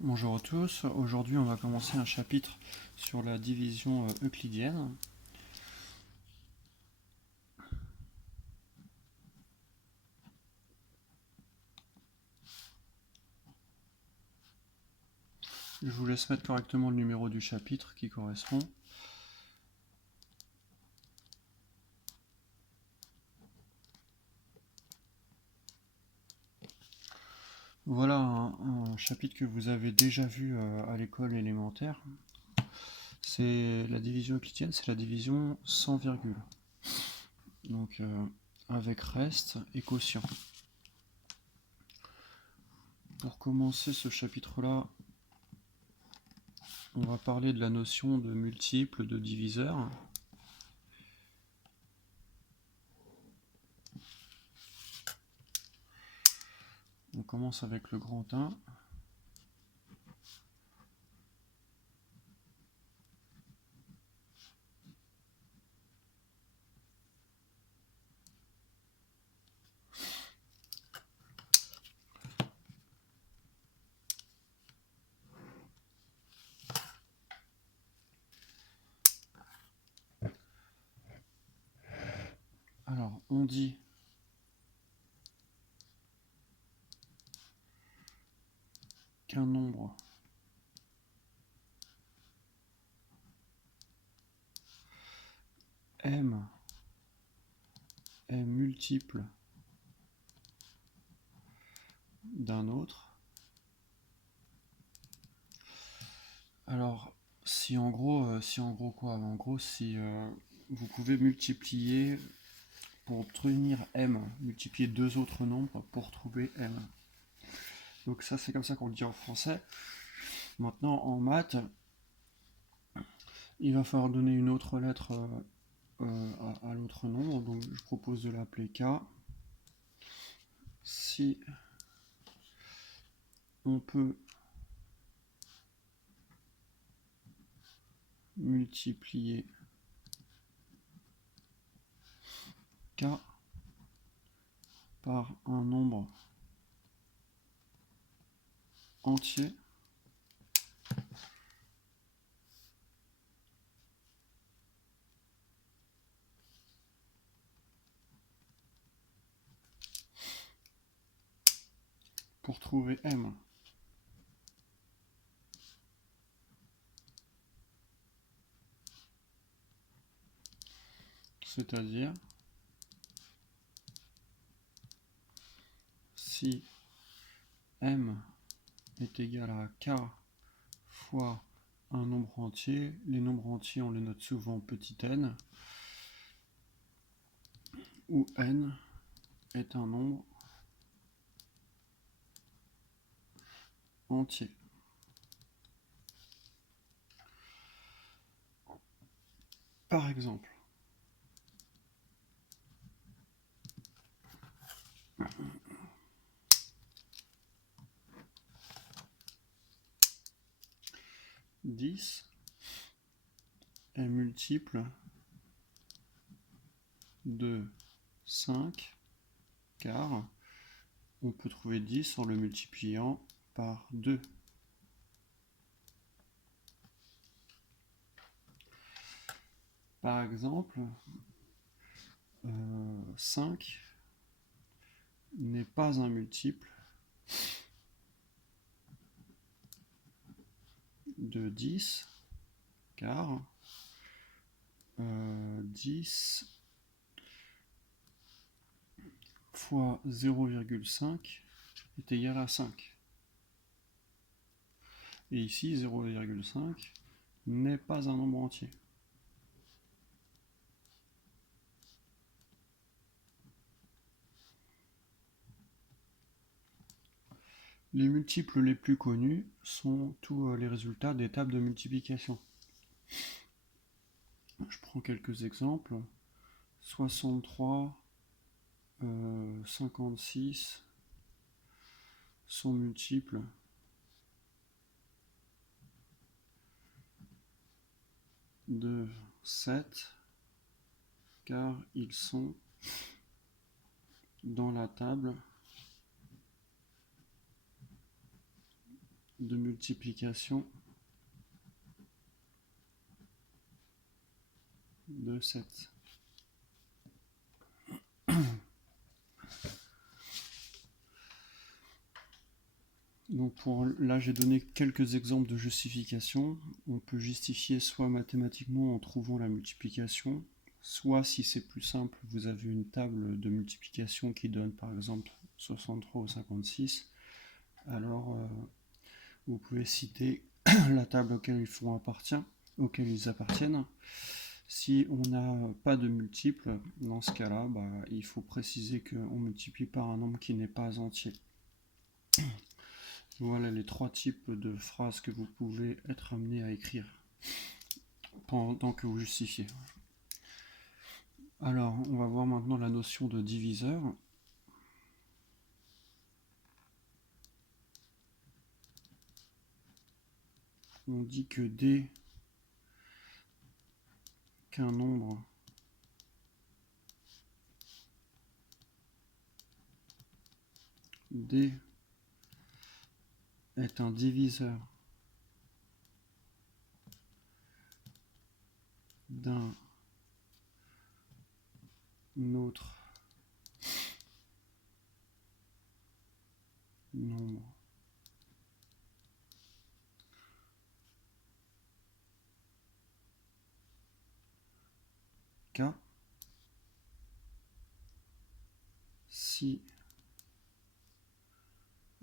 Bonjour à tous, aujourd'hui on va commencer un chapitre sur la division euclidienne. Je vous laisse mettre correctement le numéro du chapitre qui correspond. Voilà un chapitre que vous avez déjà vu à l'école élémentaire. C'est la division euclidienne, c'est la division sans virgule. Donc avec reste et quotient. Pour commencer ce chapitre-là, on va parler de la notion de multiple, de diviseur. On commence avec le grand 1. Alors, on dit qu'un nombre m est multiple d'un autre. Alors, si en gros quoi? En gros, si vous pouvez multiplier pour obtenir m, multiplier deux autres nombres pour trouver m. Donc ça, c'est comme ça qu'on le dit en français. Maintenant, en maths, il va falloir donner une autre lettre à l'autre nombre. Donc je propose de l'appeler k. Si on peut multiplier k par un nombre entier, pour trouver m. C'est-à-dire, si m est égal à k fois un nombre entier, les nombres entiers on les note souvent petit n, où n est un nombre entier. Par exemple, « 10 est multiple de 5, car on peut trouver 10 en le multipliant par 2. Par exemple, 5 n'est pas un multiple de 10, car 10 fois 0,5 est égal à 5. Et ici, 0,5 n'est pas un nombre entier. Les multiples les plus connus sont tous les résultats des tables de multiplication. Je prends quelques exemples. 63, 56 sont multiples de 7, car ils sont dans la table de multiplication de 7. Donc là, j'ai donné quelques exemples de justification. On peut justifier soit mathématiquement en trouvant la multiplication, soit si c'est plus simple, vous avez une table de multiplication qui donne par exemple 63 ou 56. Alors, vous pouvez citer la table auquel ils appartiennent. Si on n'a pas de multiple, dans ce cas-là, il faut préciser qu'on multiplie par un nombre qui n'est pas entier. Voilà les trois types de phrases que vous pouvez être amené à écrire pendant que vous justifiez. Alors, on va voir maintenant la notion de diviseur. On dit que dès qu'un nombre D est un diviseur d'un autre nombre K, si,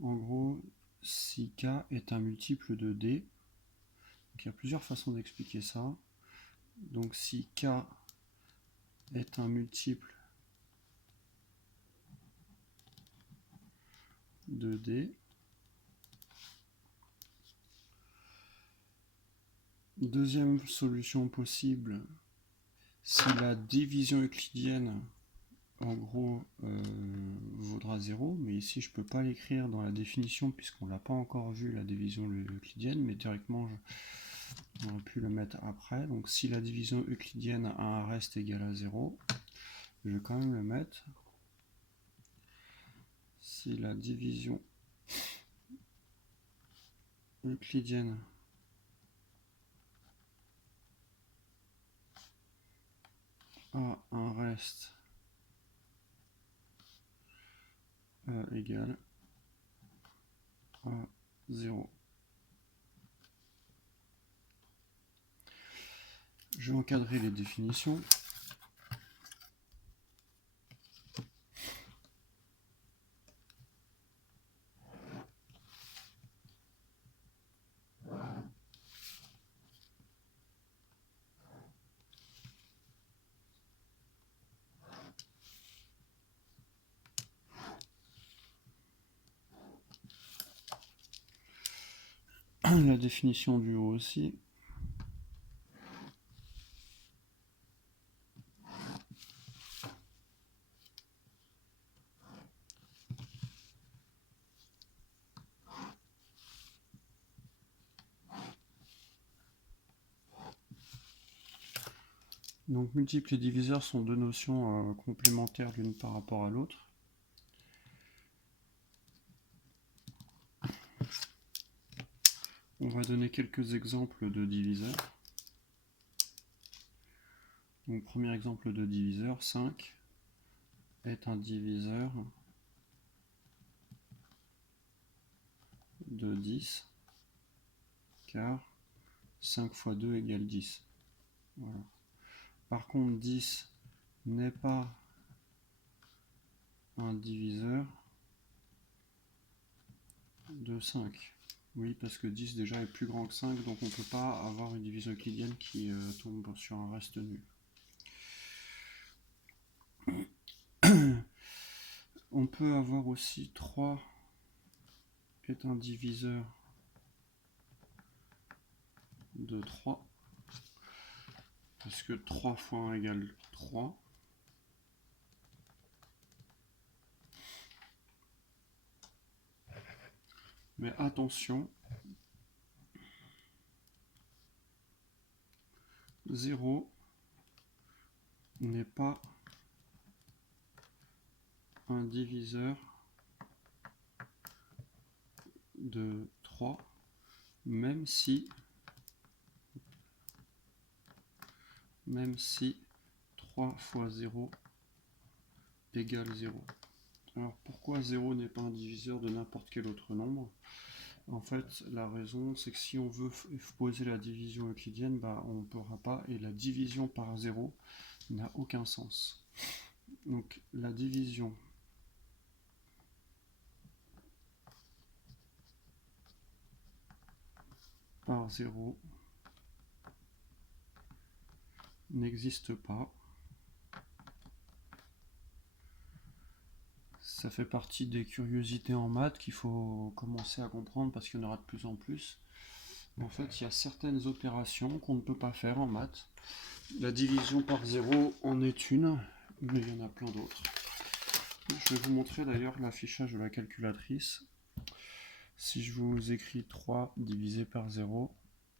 en gros, si K est un multiple de D, donc il y a plusieurs façons d'expliquer ça. Donc si K est un multiple de D, deuxième solution possible, si la division euclidienne en gros vaudra 0, mais ici je peux pas l'écrire dans la définition puisqu'on l'a pas encore vu la division euclidienne, mais théoriquement j'aurais pu le mettre après. Donc si la division euclidienne à un reste égale à 0, je vais quand même le mettre. Si la division euclidienne à un reste égale à 0. Je vais encadrer les définitions. La définition du haut aussi. Donc multiples et diviseurs sont deux notions complémentaires l'une par rapport à l'autre. On va donner quelques exemples de diviseurs. Donc premier exemple de diviseur, 5 est un diviseur de 10, car 5 fois 2 égale 10. Voilà. Par contre, 10 n'est pas un diviseur de 5. Oui, parce que 10 déjà est plus grand que 5, donc on ne peut pas avoir une division euclidienne qui tombe sur un reste nul. On peut avoir aussi 3 est un diviseur de 3, parce que 3 fois 1 égale 3. Mais attention, 0 n'est pas un diviseur de 3, même si 3 fois 0 égale 0. Alors pourquoi 0 n'est pas un diviseur de n'importe quel autre nombre? En fait, la raison, c'est que si on veut poser la division euclidienne, on ne pourra pas, et la division par 0 n'a aucun sens. Donc la division par 0 n'existe pas. Ça fait partie des curiosités en maths qu'il faut commencer à comprendre parce qu'il y en aura de plus en plus. En fait, il y a certaines opérations qu'on ne peut pas faire en maths. La division par 0 en est une, mais il y en a plein d'autres. Je vais vous montrer d'ailleurs l'affichage de la calculatrice. Si je vous écris 3 divisé par 0,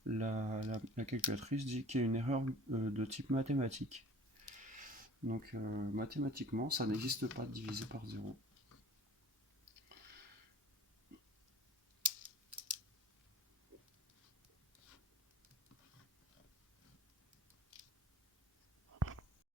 la calculatrice dit qu'il y a une erreur de type mathématique. Donc mathématiquement, ça n'existe pas de divisé par 0.